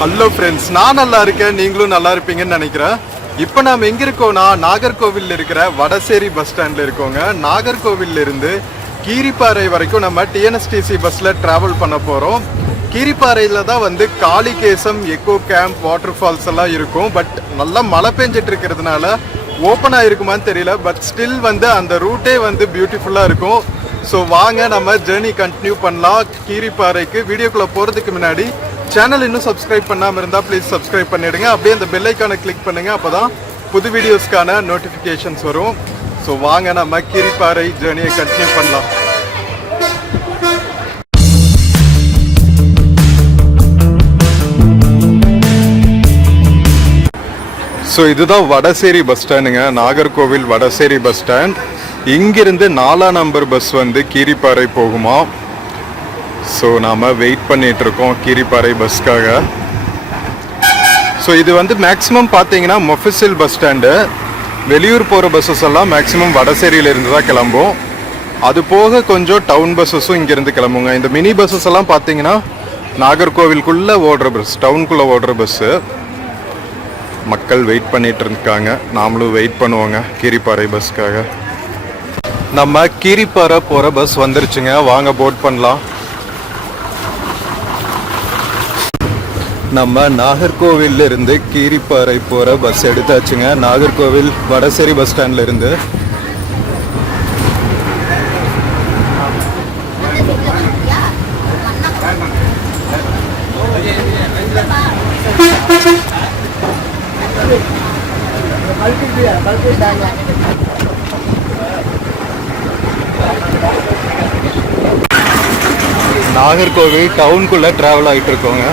Hello friends, நான் நல்லா இருக்கேன், நீங்களும் நல்லா இருப்பீங்கன்னு நினைக்கிறேன். இப்போ நாம் எங்கே இருக்கோம்னா நாகர்கோவில் இருக்கிற வடசேரி பஸ் ஸ்டாண்டில் இருக்கோங்க. நாகர்கோவிலில் இருந்து கீரிப்பாறை வரைக்கும் நம்ம டிஎன்எஸ்டிசி பஸ்ஸில் ட்ராவல் பண்ண போகிறோம். கீரிப்பாறையில் தான் வந்து Kalikesam, echo camp, water falls எல்லாம் இருக்கும். பட் நல்லா மழை பெஞ்சிட்டு இருக்கிறதுனால ஓப்பன் ஆகிருக்குமான்னு தெரியல. பட் ஸ்டில் வந்து அந்த ரூட்டே வந்து பியூட்டிஃபுல்லாக இருக்கும். ஸோ வாங்க நம்ம ஜேர்னி கண்டினியூ பண்ணலாம் கீரிப்பாறைக்கு. வீடியோக்குள்ளே போகிறதுக்கு முன்னாடி சேனல் இன்னும் சப்ஸ்கிரைப் பண்ணாமல் இருந்தால் ப்ளீஸ் சப்ஸ்கிரைப் பண்ணிவிடுங்க. அப்படியே அந்த பெல் ஐக்கானை கிளிக் பண்ணுங்கள், அப்போ தான் புது வீடியோஸ்க்கான நோட்டிஃபிகேஷன்ஸ் வரும். ஸோ வாங்க நம்ம கீரிப்பாறை ஜேர்னியை கண்டினியூ பண்ணலாம். ஸோ இதுதான் வடசேரி பஸ் ஸ்டாண்டுங்க, நாகர்கோவில் வடசேரி பஸ் ஸ்டாண்ட். இங்கிருந்து 4ஆம் நம்பர் பஸ் வந்து கீரிப்பாறை போகுமா. ஸோ நாம் வெயிட் பண்ணிகிட்ருக்கோம் கீரிப்பாறை பஸ்க்காக. ஸோ இது வந்து மேக்ஸிமம் பார்த்தீங்கன்னா மொஃபிசில் பஸ் ஸ்டாண்டு. வெளியூர் போகிற பஸ்ஸஸ் எல்லாம் மேக்ஸிமம் வடசேரியிலேருந்து தான் கிளம்பும். அது போக கொஞ்சம் டவுன் பஸ்ஸஸும் இங்கேருந்து கிளம்புங்க. இந்த மினி பஸ்ஸஸ் எல்லாம் பார்த்தீங்கன்னா நாகர்கோவிலுக்குள்ளே ஓடுற பஸ், டவுனுக்குள்ளே ஓடுற பஸ்ஸு. மக்கள் வெயிட் பண்ணிகிட்டு இருக்காங்க, நாமளும் வெயிட் பண்ணுவோங்க கீரிப்பாறை பஸ்க்காக. நம்ம கீரிப்பாறை போகிற பஸ் வந்துருச்சுங்க, வாங்க போர்ட் பண்ணலாம். நம்ம நாகர்கோவில் இருந்து கீரிப்பாறை போகிற பஸ் எடுத்தாச்சுங்க. நாகர்கோவில் வடசேரி பஸ் ஸ்டாண்டில் இருந்து. நாகர்கோவில் டவுனுக்குள்ளே ட்ராவல் ஆகிட்டு இருக்கோங்க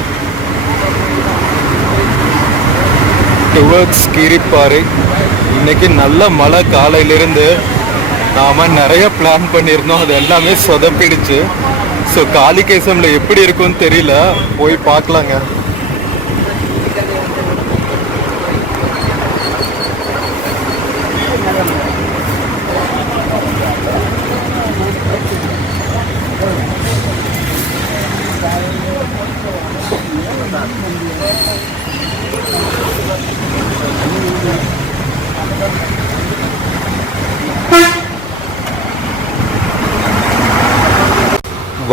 டுவர்ட்ஸ் கீரிப்பாறை. இன்னைக்கு நல்ல மழை காலையிலிருந்து. நாம் நிறைய பிளான் பண்ணியிருந்தோம், அது எல்லாமே சொதப்பிடுச்சு. ஸோ காளிகேசமில் எப்படி இருக்குன்னு தெரியல, போய் பார்க்கலாங்க.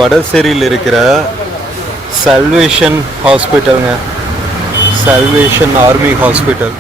வடசேரியில் இருக்கிற சல்வேஷன் ஹாஸ்பிட்டலுங்க, சல்வேஷன் ஆர்மி ஹாஸ்பிட்டல்.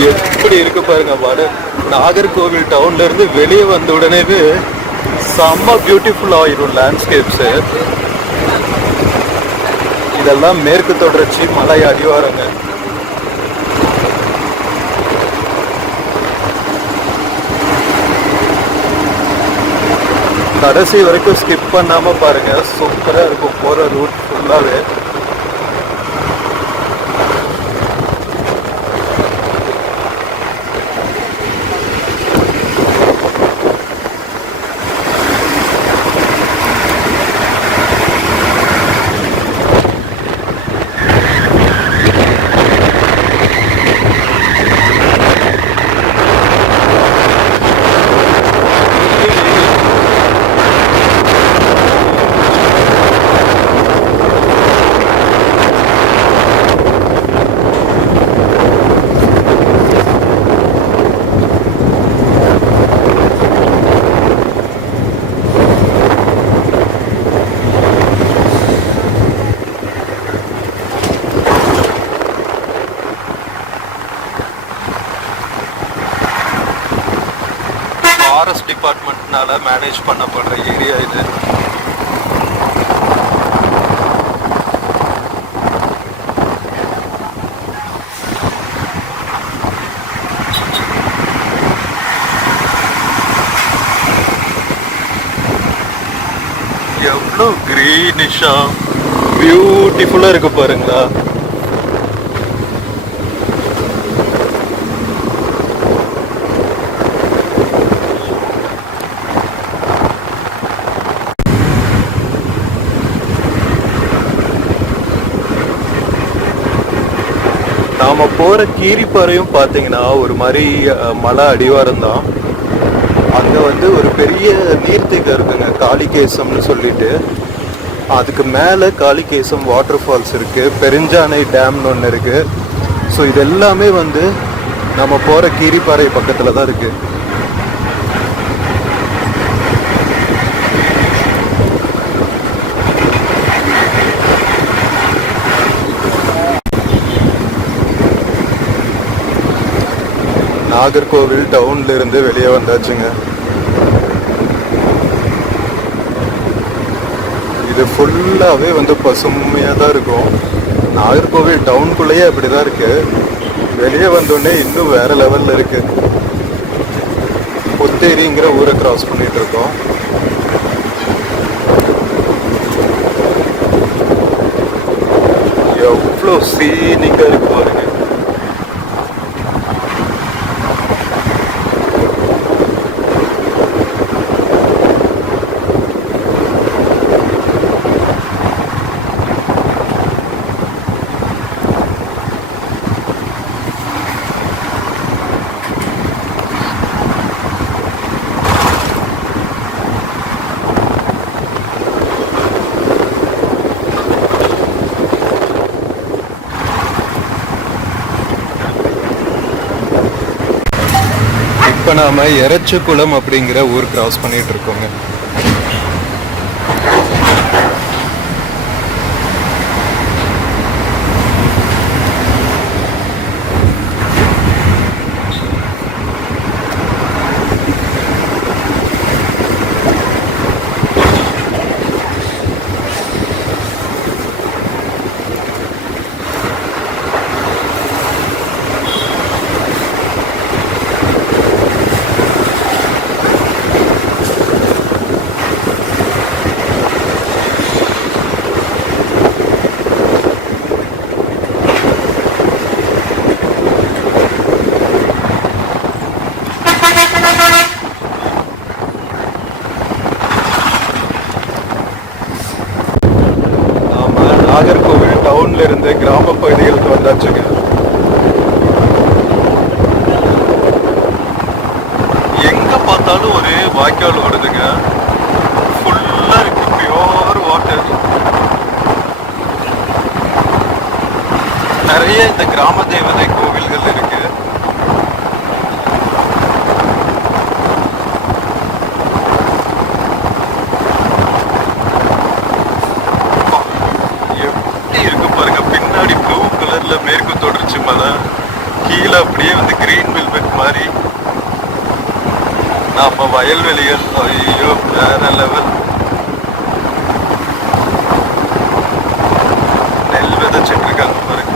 எப்படி இருக்கு பாருங்க. நாகர்கோவில் டவுன்ல இருந்து வெளியே வந்த உடனே செம்ம பியூட்டிஃபுல் ஆயிரும் லேண்ட்ஸ்கேப்ஸு. இதெல்லாம் மேற்கு தொடர்ச்சி மலை அடிவாரங்க. கடைசி வரைக்கும் ஸ்கிப் பண்ணாம பாருங்க, சூப்பரா இருக்கும் போற ரூட் ஃபுல்லாவே. ஃபாரஸ்ட் டிபார்ட்மெண்ட்னால மேனேஜ் பண்ணப்படுற ஏரியா இது. எவ்வளோ கிரீனிஷா பியூட்டிஃபுல்லா இருக்கு பாருங்களா. நாம போற கீரிப்பாறையும் பாத்தீங்கன்னா ஒரு மாதிரி மலை அடிவாரம் தான். அங்க வந்து ஒரு பெரிய நீர்த்தேக்கம் இருக்குங்க, காளிகேசம்னு சொல்லிட்டு. அதுக்கு மேல காளிகேசம் வாட்டர் ஃபால்ஸ் இருக்கு, பெருஞ்சானை டேம்னு ஒன்று இருக்கு. ஸோ இது எல்லாமே வந்து நம்ம போற கீரிப்பாறை பக்கத்துல தான் இருக்கு. நாகர்கோவில் டவுன்ல இருந்து வெளியே வந்தாச்சுங்க. இது ஃபுல்லாவே வந்து பசுமையா தான் இருக்கும். நாகர்கோவில் டவுனுக்குள்ளேயே அப்படிதான் இருக்கு. வெளியே வந்தோடனே இன்னும் வேற லெவல்ல இருக்கு. புத்தேரிங்கிற ஊரை கிராஸ் பண்ணிட்டு இருக்கோம். எவ்வளோ சீனிக்கா இருக்கு பாருங்க. இப்போ நாம எரச்சகுளம் அப்படிங்கிற ஊர் கிராஸ் பண்ணிட்டு இருக்கோங்க. நாகர்கோவில் டவுன்ல இருந்து கிராம பகுதிகளுக்கு வந்தாச்சுங்க. எங்க பார்த்தாலும் ஒரே வாய்க்கால் ஓடுதுங்க. ஃபுல்லா இருக்கு பியோர் வாட்டர். நிறைய இந்த கிராம தேவதை கோவில்கள் இருக்கு. மேற்கு தொடர்ச்சி மலை, கீழே அப்படியே வந்து கிரீன் வெல்வெட் மாதிரி நம்ம வயல்வெளிகள். ஐயோ வேற லெவல். நெல் விதைச்சிட்டு இருக்காங்க பாருங்க.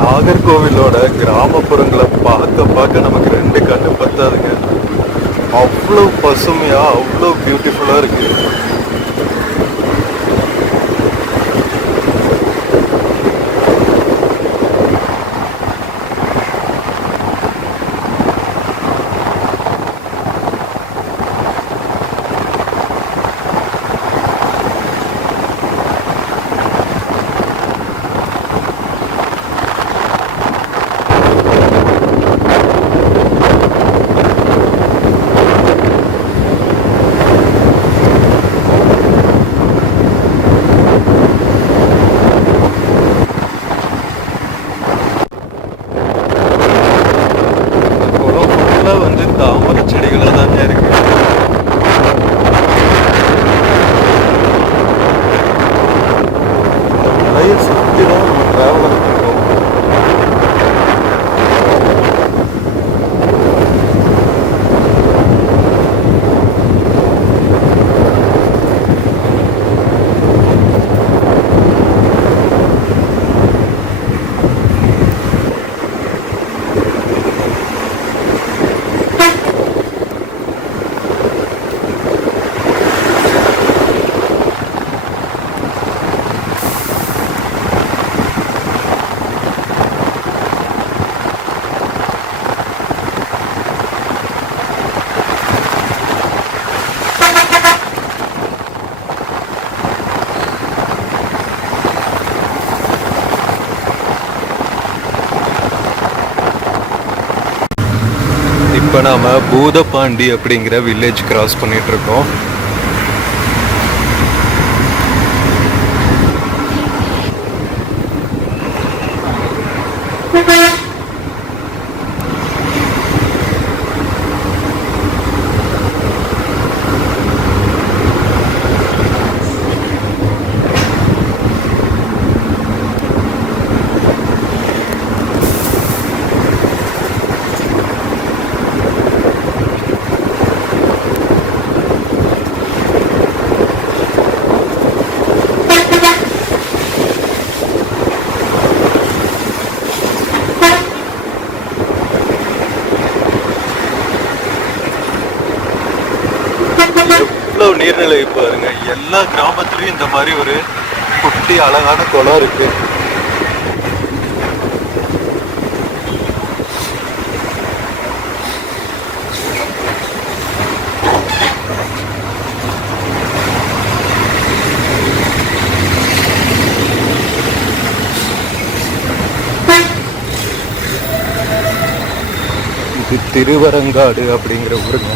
நாகர்கோவிலோட கிராமப்புறங்களை பார்க்க பார்க்க நமக்கு ரெண்டு கண்ணு பத்தாதுங்க. அவ்வளோ பசுமையா, அவ்வளோ பியூட்டிஃபுல்லா இருக்கு. இப்போ நாம பூதப்பாண்டி அப்படிங்கிற வில்லேஜ் கிராஸ் பண்ணிட்டு இருக்கோம். எவ்வளவு நீர்நிலை பாருங்க. எல்லா கிராமத்துலயும் இந்த மாதிரி ஒரு குட்டி அழகான குளம் இருக்கு. இது திருவரங்காடு அப்படிங்கிற ஊருங்க.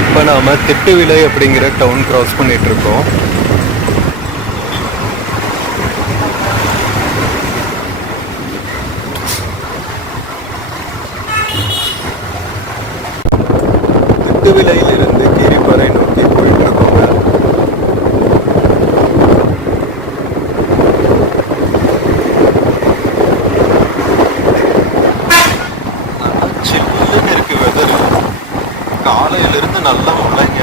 இப்போ நாம திட்டுவிளை அப்படிங்கிற டவுன் கிராஸ் பண்ணிட்டு இருக்கோம். திட்டுவிளையிலிருந்து கீரிப்பாறை நோக்கி போயிட்டு இருக்கோங்க. சில்லுன்னு இருக்கு வெதர். காலையிலிருந்து நல்ல மழைங்க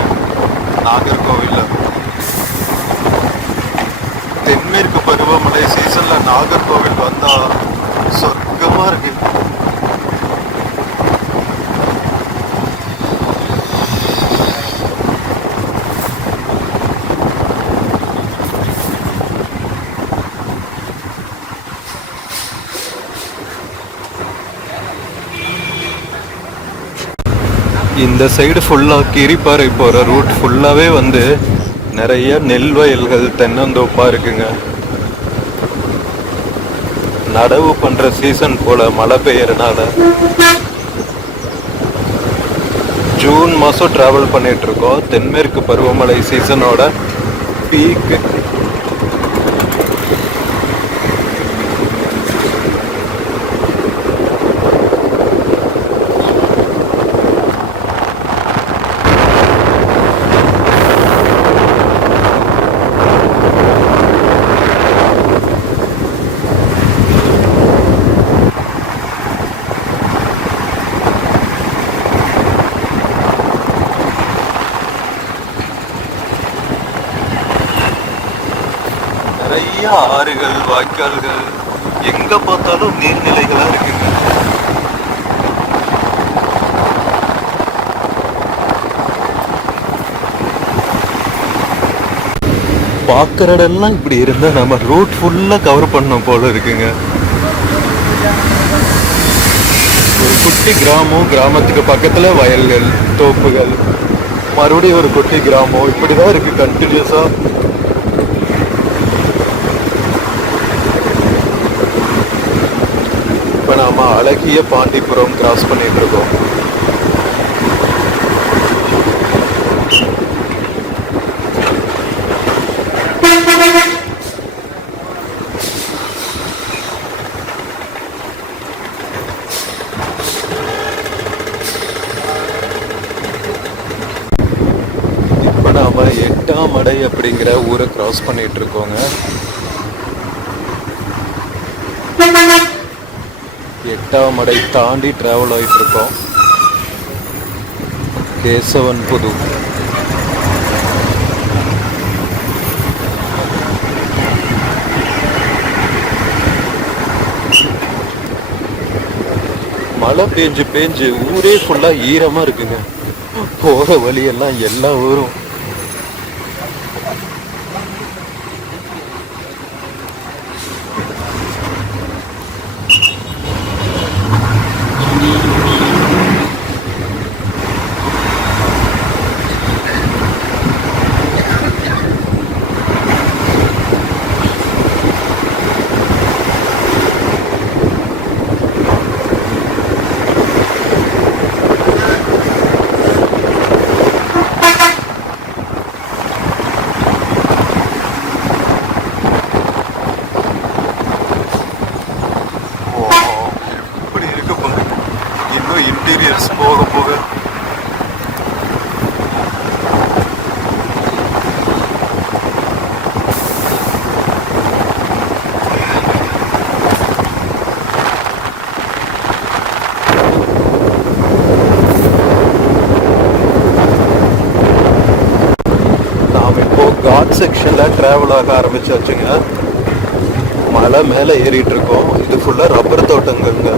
நாகர்கோவில்ல. தென்மேற்கு பருவமழை சீசன்ல நாகர்கோவில் வந்தா சொர்க்கமா இருக்கு. இந்த சைடு ஃபுல்லாக கீரிப்பாறை போகிற ரூட் ஃபுல்லாகவே வந்து நிறைய நெல் வயல்கள் தென்னந்தோப்பாக இருக்குங்க. நடவு பண்ணுற சீசன் போல் மழை பெய்யறனால ஜூன் மாதம் ட்ராவல் பண்ணிகிட்ருக்கோம். தென்மேற்கு பருவமழை சீசனோட பீக்கு. நிறைய ஆறுகள் வாய்க்கால்கள் எங்க பார்த்தாலும் நீர்நிலைகளா இருக்குங்க. பார்க்குற இடம்லாம் இப்படி இருந்தா நம்ம ரூட் ஃபுல்லா கவர் பண்ணோம் போல இருக்குங்க. ஒரு குட்டி கிராமம், கிராமத்துக்கு பக்கத்துல வயல்கள், தோப்புகள், மறுபடியும் ஒரு குட்டி கிராமம், இப்படிதான் இருக்கு கண்டினியூஸா. இப்போ நாம அழகிய பாண்டிபுரம் கிராஸ் பண்ணிட்டு இருக்கோம். இப்போ நாம எட்டாமடை அப்படிங்கிற ஊரை கிராஸ் பண்ணிட்டு இருக்கோங்க. எட்டாமடை தாண்டி டிராவல் ஆகிட்டு இருக்கோம். கேசவன் புது. மழை பேஞ்சு பேஞ்சு ஊரே ஃபுல்லா ஈரமா இருக்குங்க. போற வழியெல்லாம் எல்லா ஊரும். நாம் இப்போ காட் செக்ஷன்ல டிராவல் ஆக ஆரம்பிச்சாச்சுங்க. மலை மேலே ஏறிட்டு இருக்கோம். இது ஃபுல்லா ரப்பர் தோட்டங்கள்ங்க.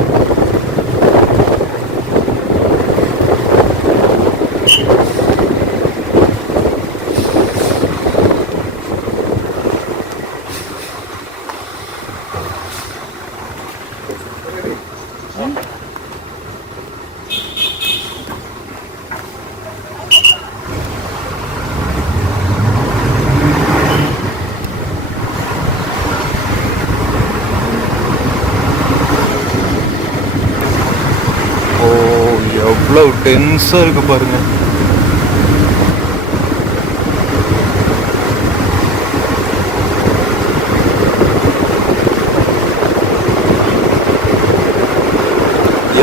எவ்வளவு டென்ஸா இருக்கு பாருங்க.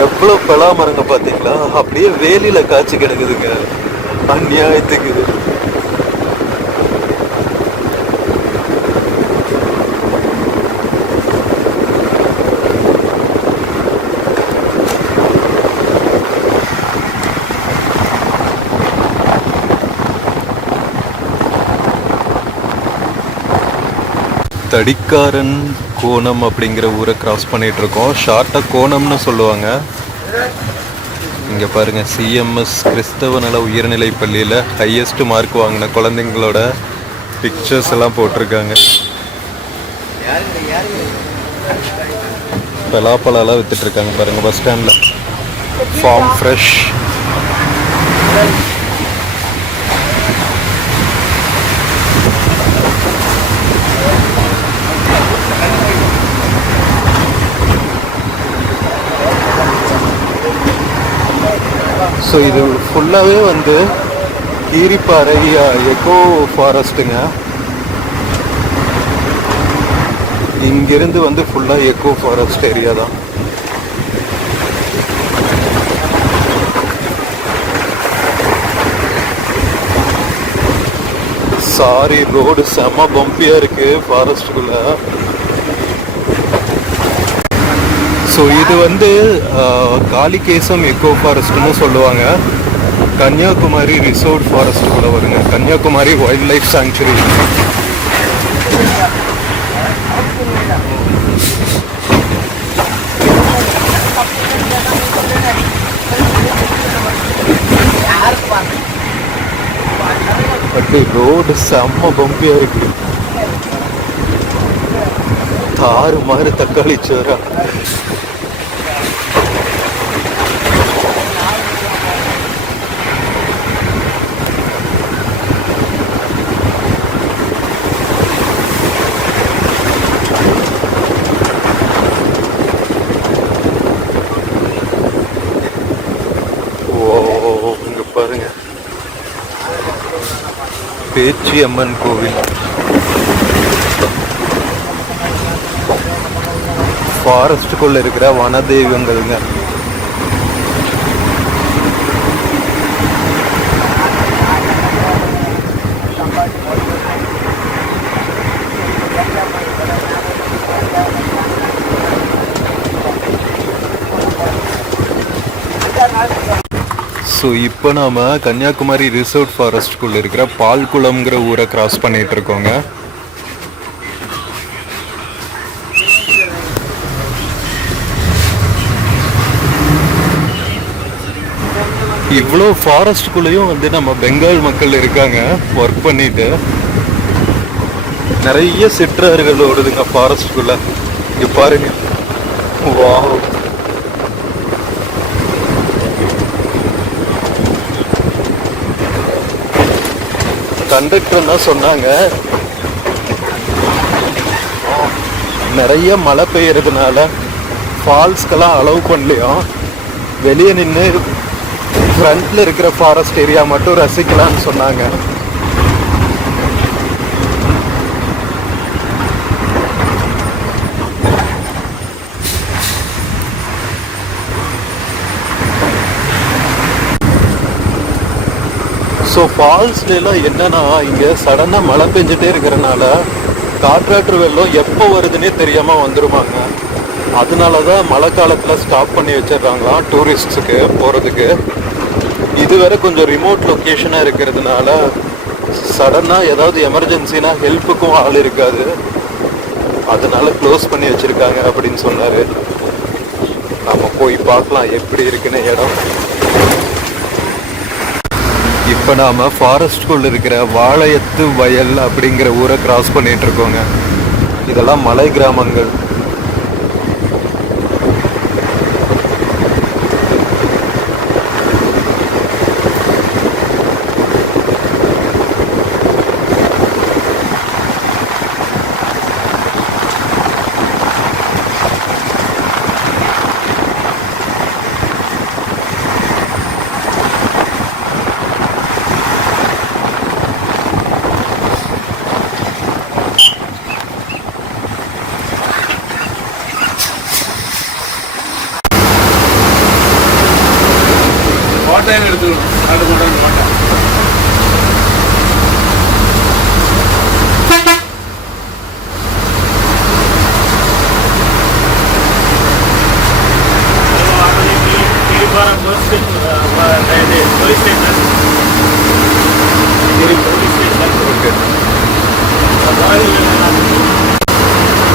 எவ்வளவு பலாமரங்க பாத்தீங்களா, அப்படியே வேலியில காய்ச்சி கிடக்குதுங்க. அநியாயத்துக்கு தடிக்காரன் கோணம் அப்படிங்கிற ஊரை கிராஸ் பண்ணிட்டு இருக்கோம். ஷார்ட்டாக கோணம்னு சொல்லுவாங்க. இங்கே பாருங்க, சிஎம்எஸ் கிறிஸ்தவ நல உயர்நிலை பள்ளியில் ஹையஸ்ட் மார்க் வாங்கின குழந்தைங்களோட பிக்சர்ஸ் எல்லாம் போட்டிருக்காங்க. பலாப்பழம்லாம் வித்துட்டு இருக்காங்க பாருங்க பஸ் ஸ்டாண்டில். Farm fresh. ஸோ இது ஃபுல்லாகவே வந்து கீரிப்பாறை எக்கோ ஃபாரஸ்ட்டுங்க. இங்கிருந்து வந்து ஃபுல்லாக எக்கோ ஃபாரஸ்ட் ஏரியா தான். சாரி, ரோடு செம பம்பியாக இருக்குது ஃபாரஸ்ட்டுக்குள்ள. ஸோ இது வந்து காளிகேசம் எக்கோ ஃபாரஸ்ட்னு சொல்லுவாங்க. கன்னியாகுமரி ரிசோர்ட் ஃபாரஸ்ட்டுக்குள்ள வருங்க. Kanyakumari wild life sanctuary. But road செம்ம பம்பியா இருக்கு. தாறு மாதிரி தக்காளி சோறா. பாருங்க, பேச்சி அம்மன் கோவில். ஃபாரஸ்டுக்குள்ள இருக்கிற வன தெய்வங்கள்ங்க. ஸோ இப்போ நாம் கன்னியாகுமரி ரிசோர்ட் ஃபாரஸ்ட்குள்ளே இருக்கிற பால்குளம்ங்கிற ஊரை கிராஸ் பண்ணிட்டு இருக்கோங்க. இவ்வளோ ஃபாரஸ்ட்குள்ளேயும் வந்து நம்ம பெங்கால் மக்கள் இருக்காங்க ஒர்க் பண்ணிட்டு. நிறைய சிற்றர்கள் ஓடுதுங்க ஃபாரஸ்ட்குள்ள. இங்கே பாருங்க, வாவ். கண்டக்டர் தான் சொன்னாங்க, நிறைய மழை பெய்யறதுனால ஃபால்ஸ்க்கெல்லாம் அலோவ் பண்ணலையும், வெளியே நின்று ஃப்ரண்ட்ல இருக்கிற ஃபாரஸ்ட் ஏரியா மட்டும் ரசிக்கலாம்னு சொன்னாங்க. ஸோ ஃபால்ஸ்லாம் என்னன்னா, இங்கே சடனாக மழை பெஞ்சிட்டே இருக்கிறனால காற்றாற்று வெள்ளம் எப்போ வருதுன்னே தெரியாமல் வந்துருமாங்க. அதனால தான் மழை காலத்தில் ஸ்டாப் பண்ணி வச்சிடுறாங்களாம் டூரிஸ்ட்ஸுக்கு போகிறதுக்கு. இது வேற கொஞ்சம் ரிமோட் லொக்கேஷனாக இருக்கிறதுனால சடனாக ஏதாவது எமர்ஜென்சினா ஹெல்ப்புக்கும் ஆள் இருக்காது, அதனால க்ளோஸ் பண்ணி வச்சிருக்காங்க அப்படின்னு சொன்னார். நம்ம போய் பார்க்கலாம் எப்படி இருக்குன்னு இடம். இப்போ நாம் ஃபாரஸ்ட்குள்ள இருக்கிற வாழையத்து வயல் அப்படிங்கிற ஊரை கிராஸ் பண்ணிட்டு இருக்கோங்க. இதெல்லாம் மலை கிராமங்கள்.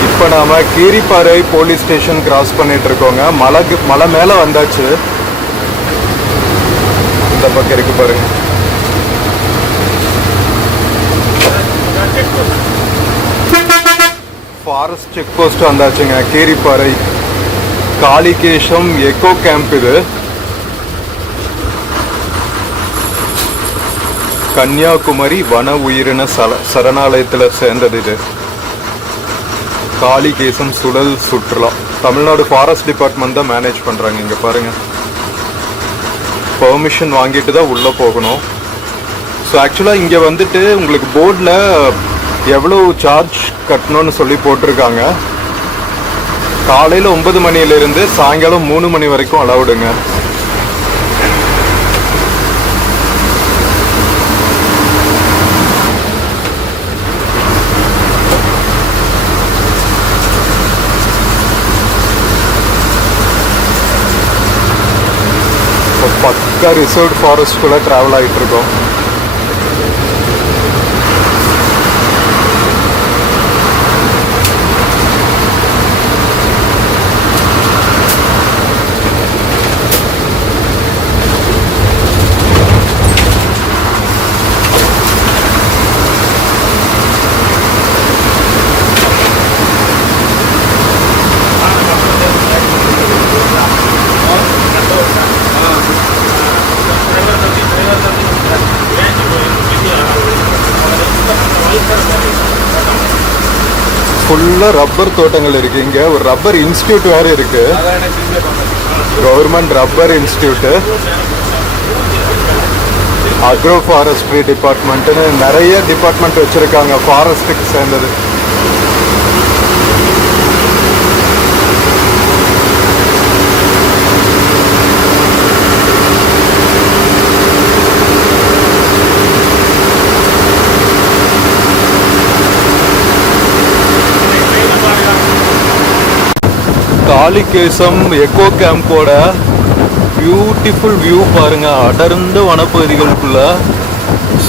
இப்போ நாம கீரிப்பாறை போலீஸ் ஸ்டேஷன் கிராஸ் பண்ணிட்டு இருக்கோங்க. மலை மேல வந்தாச்சு. இந்த பக்கம் இருக்கு பாருங்க. ஃபாரஸ்ட் செக் போஸ்ட் வந்தாச்சுங்க. Keeripparai Kalikesam echo camp. இது கன்னியாகுமரி வன உயிரின சரணாலயத்தில் சேர்ந்தது. இது காளிகேசம் சுழல் சுற்றுலா தமிழ்நாடு ஃபாரஸ்ட் டிபார்ட்மெண்ட் தான் மேனேஜ் பண்ணுறாங்க. இங்கே பாருங்கள், பெர்மிஷன் வாங்கிட்டு தான் உள்ளே போகணும். ஸோ ஆக்சுவலாக இங்கே வந்துட்டு உங்களுக்கு போர்டில் எவ்வளோ சார்ஜ் கட்டணும்னு சொல்லி போட்டிருக்காங்க. காலையில் 9 மணியிலிருந்து சாயங்காலம் 3 மணி வரைக்கும் அலவுடுங்க. பக்கா ரிசர்வ் ஃபாரஸ்ட்குள்ளே ட்ராவல் ஆகிட்டு இருக்கோம். ஃபுல்லாக ரப்பர் தோட்டங்கள் இருக்குது. இங்கே ஒரு ரப்பர் இன்ஸ்டியூட் வேறு இருக்குது. Government rubber institute, agro forestry டிபார்ட்மெண்ட்டுன்னு நிறைய டிபார்ட்மெண்ட் வச்சுருக்காங்க ஃபாரஸ்ட்டுக்கு சேர்ந்தது. காளிகேசம் எக்கோ கேம்போட பியூட்டிஃபுல் வியூ பாருங்க. அடர்ந்த வனப்பகுதிகளுக்குள்ள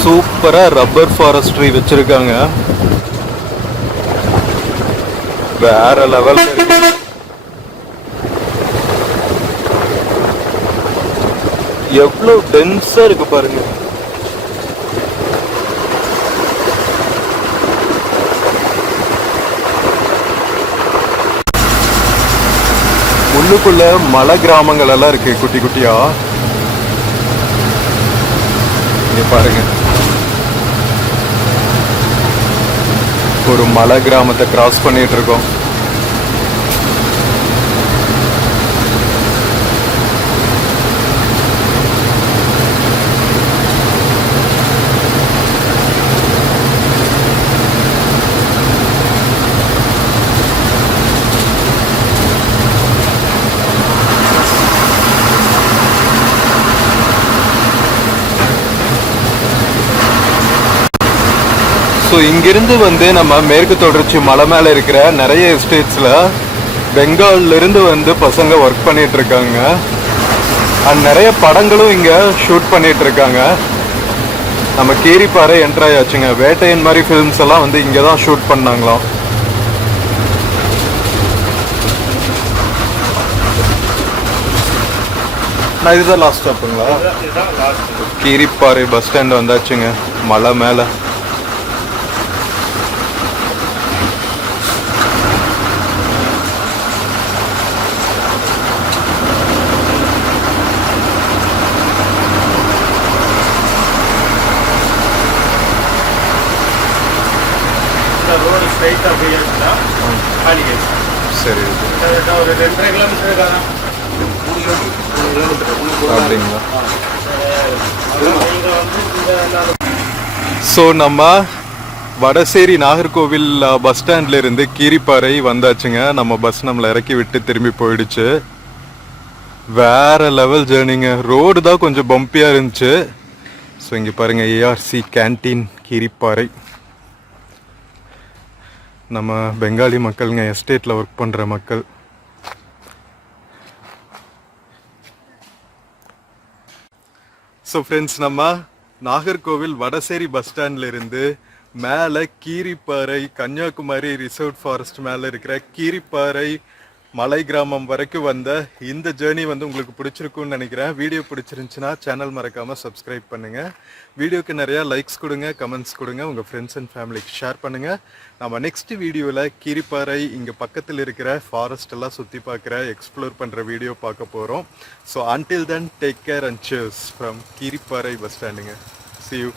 சூப்பரா ரப்பர் ஃபாரஸ்ட்ரி வச்சிருக்காங்க. வேற லெவல். எவ்வளவு டென்ஸா இருக்கு பாருங்க. உள்ளுக்குள்ள மலை கிராமங்கள் எல்லாம் இருக்கு குட்டி குட்டியா. இங்க பாருங்க, ஒரு மலை கிராமத்தை கிராஸ் பண்ணிட்டு இருக்கோம். ஸோ இங்கிருந்து வந்து நம்ம மேற்கு தொடர்ச்சி மலை மேலே இருக்கிற நிறைய எஸ்டேட்ஸில் பெங்கால்லேருந்து வந்து பசங்க ஒர்க் பண்ணிட்டு இருக்காங்க. அண்ட் நிறைய படங்களும் இங்கே ஷூட் பண்ணிட்டு இருக்காங்க. நம்ம கீரிப்பாறை என்ட்ரு ஆயாச்சுங்க. வேட்டையன் மாதிரி ஃபிலிம்ஸ் எல்லாம் வந்து இங்கே தான் ஷூட் பண்ணாங்களாம். நான் இதுதான் லாஸ்ட் ஸ்டாப்புங்களா? கீரிப்பாறை பஸ் ஸ்டாண்ட் வந்தாச்சுங்க, மலை மேலே. சரி, ஒரு 2.5 கிலோமீட்டர் அப்படிங்களா? ஸோ நம்ம வடசேரி நாகர்கோவில் பஸ் ஸ்டாண்ட்ல இருந்து கீரிப்பாறை வந்தாச்சுங்க. நம்ம பஸ் நம்மளை இறக்கி விட்டு திரும்பி போயிடுச்சு. வேற லெவல் ஜேர்னிங்க. ரோடு தான் கொஞ்சம் பம்பியாக இருந்துச்சு. ஸோ இங்கே பாருங்க, ஏஆர்சி கேன்டீன் கீரிப்பாறை. நம்ம பெங்காலி மக்களுங்க, எஸ்டேட்டில் ஒர்க் பண்ணுற மக்கள். ஸோ ஃப்ரெண்ட்ஸ், நம்ம நாகர்கோவில் வடசேரி பஸ் ஸ்டாண்ட்ல இருந்து மேலே கீரிப்பாறை, கன்னியாகுமரி ரிசர்வ் ஃபாரஸ்ட் மேலே இருக்கிற கீரிப்பாறை மலை கிராமம் வரைக்கும் வந்த இந்த ஜேர்னி வந்து உங்களுக்கு பிடிச்சிருக்குன்னு நினைக்கிறேன். வீடியோ பிடிச்சிருந்துச்சுன்னா சேனல் மறக்காமல் சப்ஸ்கிரைப் பண்ணுங்கள். வீடியோக்கு நிறையா லைக்ஸ் கொடுங்க, கமெண்ட்ஸ் கொடுங்க, உங்கள் ஃப்ரெண்ட்ஸ் அண்ட் ஃபேமிலிக்கு ஷேர் பண்ணுங்கள். நம்ம நெக்ஸ்ட் வீடியோவில் கீரிப்பாறை இங்கே பக்கத்தில் இருக்கிற ஃபாரஸ்ட் எல்லாம் சுற்றி பார்க்குற, எக்ஸ்ப்ளோர் பண்ணுற வீடியோ பார்க்க போகிறோம். So until then, take care and cheers from Keeripparai bus ஸ்டாண்டுங்க. See you.